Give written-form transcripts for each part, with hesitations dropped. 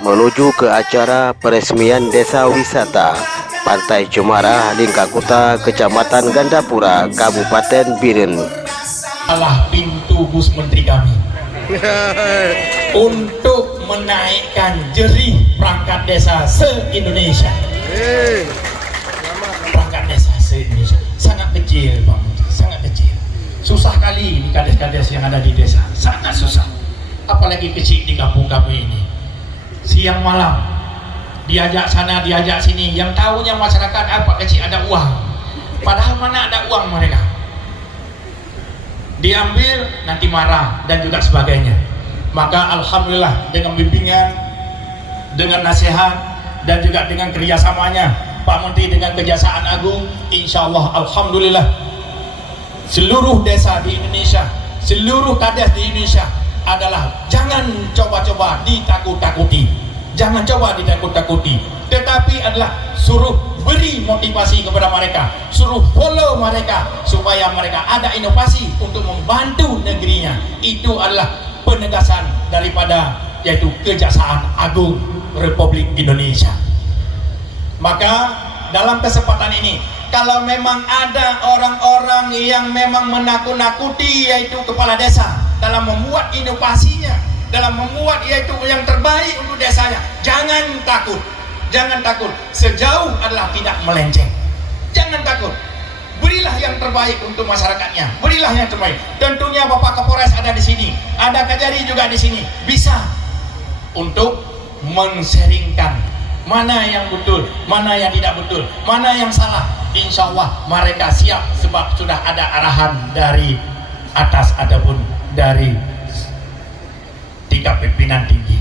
menuju ke acara peresmian Desa Wisata Pantai Cemara, Lingkakuta, Kecamatan Gandapura, Kabupaten Biren. Salah pintu Gus Menteri kami untuk menaikkan jerih perangkat desa se-Indonesia. Perangkat desa se-Indonesia sangat kecil, Pak Menteri, sangat kecil. Susah kali ini kades-kades yang ada di desa, sangat susah. Apalagi kecil di kampung kami ini. Siang malam diajak sana diajak sini, yang tahunya masyarakat apa kecil ada uang, padahal mana ada uang mereka. Diambil nanti marah dan juga sebagainya. Maka alhamdulillah dengan bimbingan, dengan nasihat dan juga dengan kerjasamanya Pak Menteri dengan Kejaksaan Agung, insya Allah alhamdulillah seluruh desa di Indonesia, seluruh kades di Indonesia adalah jangan coba-coba ditakut-takuti, jangan coba ditakut-takuti, tetapi adalah suruh beri motivasi kepada mereka, suruh follow mereka supaya mereka ada inovasi untuk membantu negerinya. Itu adalah penegasan daripada yaitu Kejaksaan Agung Republik Indonesia. Maka dalam kesempatan ini, kalau memang ada orang-orang yang memang menakut-nakuti yaitu kepala desa dalam membuat inovasinya, dalam membuat yaitu yang terbaik untuk desanya, jangan takut. Jangan takut, sejauh adalah tidak melenceng. Jangan takut, berilah yang terbaik untuk masyarakatnya, berilah yang terbaik. Tentunya Bapak Kapolres ada di sini, ada Kajari juga di sini, bisa untuk men-sharingkan mana yang betul, mana yang tidak betul, mana yang salah. Insya Allah mereka siap sebab sudah ada arahan dari atas ataupun dari tingkat pimpinan tinggi.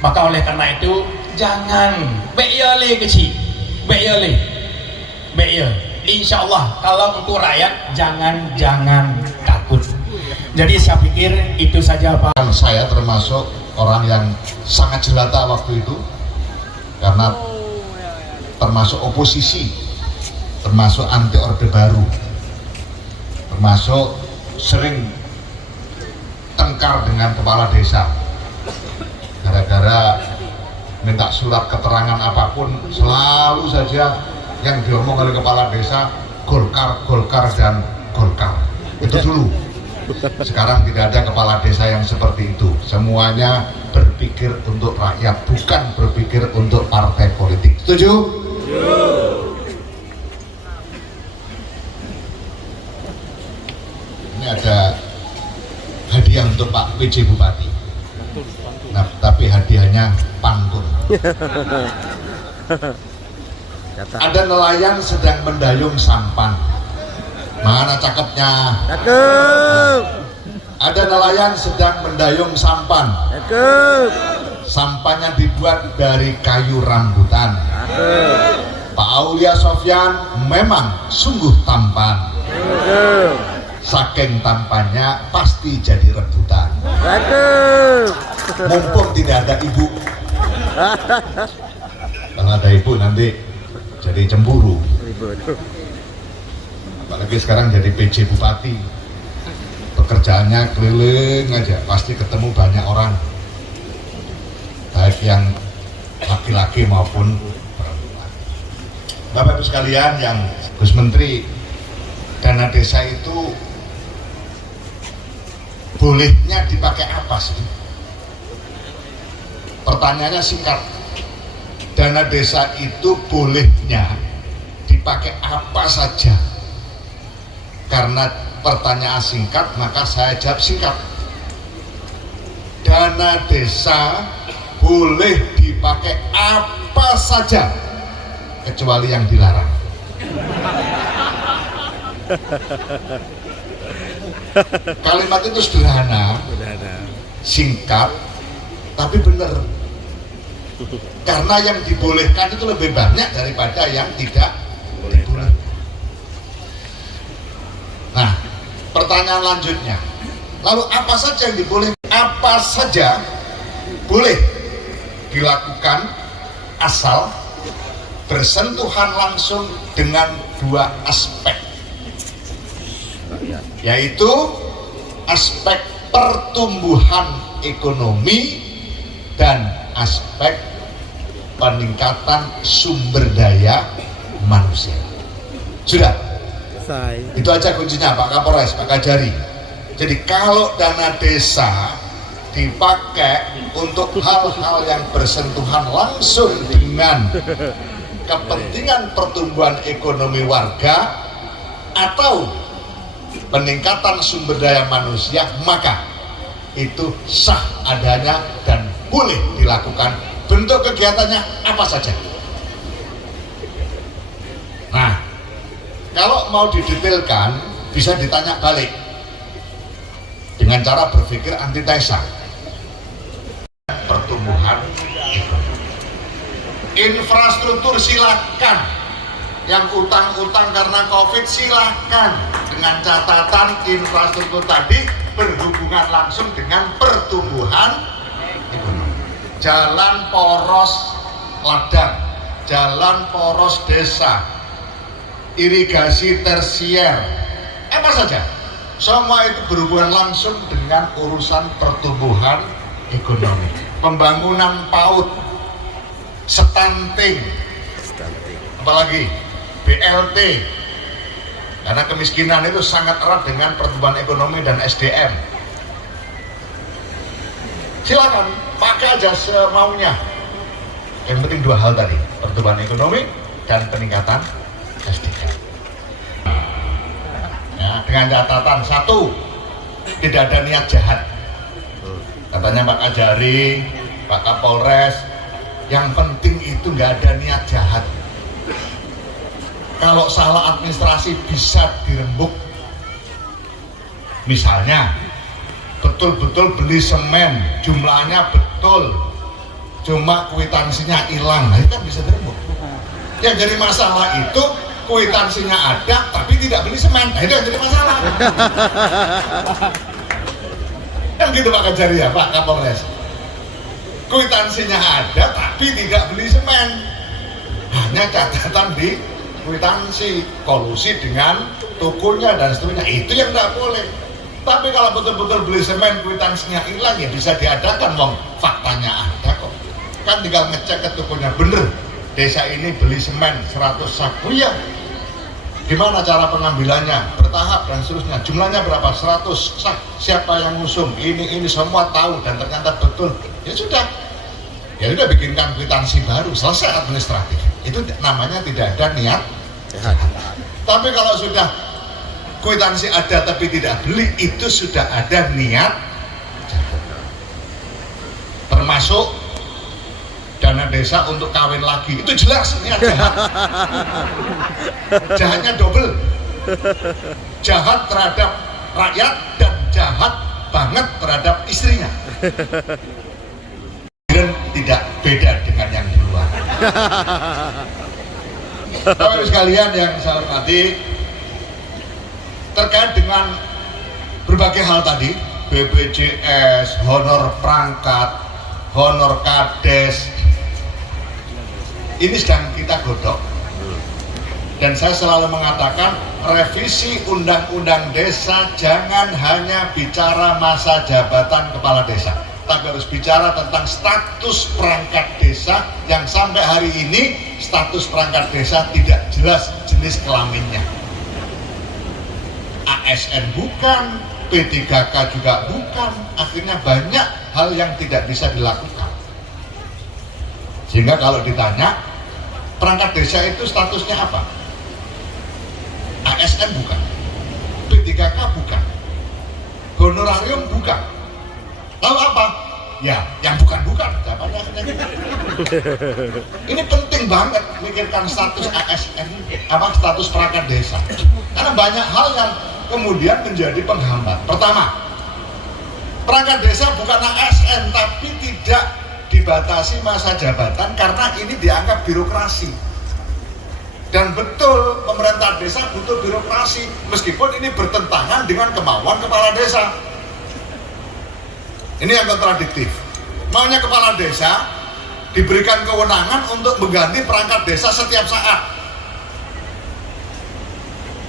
Maka oleh karena itu jangan be'yale kecil, be'yale, insya Allah kalau untuk rakyat jangan takut. Jadi saya pikir itu saja Pak. Saya termasuk orang yang sangat jelata waktu itu karena termasuk oposisi, termasuk anti orde baru, termasuk sering tengkar dengan kepala desa gara-gara minta surat keterangan apapun, selalu saja yang diomong oleh kepala desa Golkar, Golkar, dan Golkar. Itu dulu. Sekarang tidak ada kepala desa yang seperti itu. Semuanya berpikir untuk rakyat, bukan berpikir untuk partai politik. Setuju? Ini ada hadiah untuk Pak PJ Bupati. Nah, tapi hadiahnya pantun. Ada nelayan sedang mendayung sampan. Mana cakepnya? Cakep. Ada nelayan sedang mendayung sampan. Cakep. Sampannya dibuat dari kayu rambutan. Cakep. Pak Aulia Sofyan memang sungguh tampan. Cakep. Saking tampannya pasti jadi rebutan. Cakep. Mumpung tidak ada ibu. Kalau ada ibu nanti jadi cemburu. Apalagi sekarang jadi PJ Bupati, pekerjaannya keliling aja, pasti ketemu banyak orang, baik yang laki-laki maupun perempuan. Bapak Ibu sekalian, yang Gus Menteri, dana desa itu bolehnya dipakai apa sih? Pertanyaannya singkat, dana desa itu bolehnya dipakai apa saja? Karena pertanyaan singkat, maka saya jawab singkat. Dana desa boleh dipakai apa saja, kecuali yang dilarang. Kalimat itu sederhana, singkat, tapi benar. Karena yang dibolehkan itu lebih banyak daripada yang tidak dibolehkan. Nah, pertanyaan lanjutnya, lalu apa saja yang dibolehkan? Apa saja boleh dilakukan asal bersentuhan langsung dengan dua aspek, yaitu aspek pertumbuhan ekonomi dan aspek peningkatan sumber daya manusia. Sudah, itu aja kuncinya Pak Kapolres, Pak Kajari. Jadi kalau dana desa dipakai untuk hal-hal yang bersentuhan langsung dengan kepentingan pertumbuhan ekonomi warga atau peningkatan sumber daya manusia, maka itu sah adanya dan boleh dilakukan. Bentuk kegiatannya apa saja. Nah, kalau mau didetailkan bisa ditanya balik dengan cara berpikir antitesa. Pertumbuhan ekonomi, infrastruktur silakan, yang utang-utang karena COVID silakan, dengan catatan infrastruktur tadi berhubungan langsung dengan pertumbuhan ekonomi. Jalan poros ladang, jalan poros desa, irigasi tersier, apa saja, semua itu berhubungan langsung dengan urusan pertumbuhan ekonomi. Pembangunan PAUD, stunting, apalagi BLT, karena kemiskinan itu sangat erat dengan pertumbuhan ekonomi dan SDM. Silakan pakai aja semaunya. Yang penting dua hal tadi, pertumbuhan ekonomi dan peningkatan SDM. Ya, dengan catatan satu, tidak ada niat jahat. Katanya Pak Kajari, Pak Kapolres, yang penting itu nggak ada niat jahat. Kalau salah administrasi bisa dirembuk. Misalnya, betul-betul beli semen, jumlahnya betul, cuma kwitansinya hilang, nah itu kan bisa dirembuk. Yang jadi masalah itu kwitansinya ada, tapi tidak beli semen, nah itu yang jadi masalah. Kan gitu Pak Kajari ya, Pak Kapolres. Kwitansinya ada tapi tidak beli semen. Hanya catatan di kwitansi, kolusi dengan tokonya dan seterusnya. Itu yang tidak boleh. Tapi kalau betul-betul beli semen kwitansinya hilang, ya bisa diadakan, wong faktanya ada kok. Kan tinggal ngecek ke tokonya, bener desa ini beli semen 100 sak. Oh iya, gimana cara pengambilannya, bertahap dan seterusnya, jumlahnya berapa, 100 sak, siapa yang ngusung, ini semua tahu dan ternyata betul. Ya sudah bikinkan kwitansi baru, selesai administratif. Itu namanya tidak ada niat jahat. Tapi kalau sudah kwitansi ada tapi tidak beli, itu sudah ada niat jahat. Termasuk dana desa untuk kawin lagi, itu jelas niat jahat. Jahatnya double, jahat terhadap rakyat dan jahat banget terhadap istrinya. Dan tidak beda dengan yang di luar. Bapak sekalian yang saya hormati, terkait dengan berbagai hal tadi, BPJS, honor perangkat, honor kades, ini sedang kita godok. Dan saya selalu mengatakan, revisi undang-undang desa jangan hanya bicara masa jabatan kepala desa, tapi harus bicara tentang status perangkat desa yang sampai hari ini status perangkat desa tidak jelas jenis kelaminnya. ASN bukan, P3K juga bukan, akhirnya banyak hal yang tidak bisa dilakukan. Sehingga kalau ditanya, perangkat desa itu statusnya apa? ASN bukan, P3K bukan, honorarium bukan. Lalu apa? Ya, yang bukan-bukan. Ini penting banget mikirkan status ASN, status perangkat desa. Karena banyak hal yang kemudian menjadi penghambat. Pertama, perangkat desa bukan ASN, tapi tidak dibatasi masa jabatan karena ini dianggap birokrasi. Dan betul, pemerintah desa butuh birokrasi, meskipun ini bertentangan dengan kemauan kepala desa. Ini yang kontradiktif. Maunya kepala desa diberikan kewenangan untuk mengganti perangkat desa setiap saat.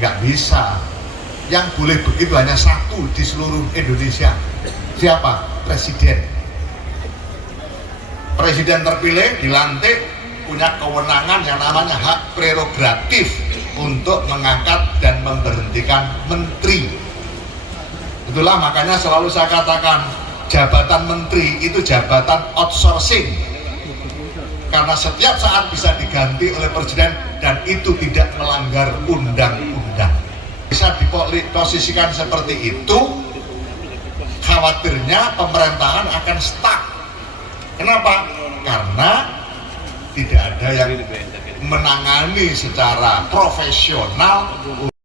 Nggak bisa. Yang boleh begitu hanya satu di seluruh Indonesia. Siapa? Presiden. Presiden terpilih dilantik punya kewenangan yang namanya hak prerogatif untuk mengangkat dan memberhentikan menteri. Itulah makanya selalu saya katakan jabatan menteri itu jabatan outsourcing, karena setiap saat bisa diganti oleh presiden dan itu tidak melanggar undang-undang. Bisa diposisikan seperti itu, khawatirnya pemerintahan akan stuck. Kenapa? Karena tidak ada yang menangani secara profesional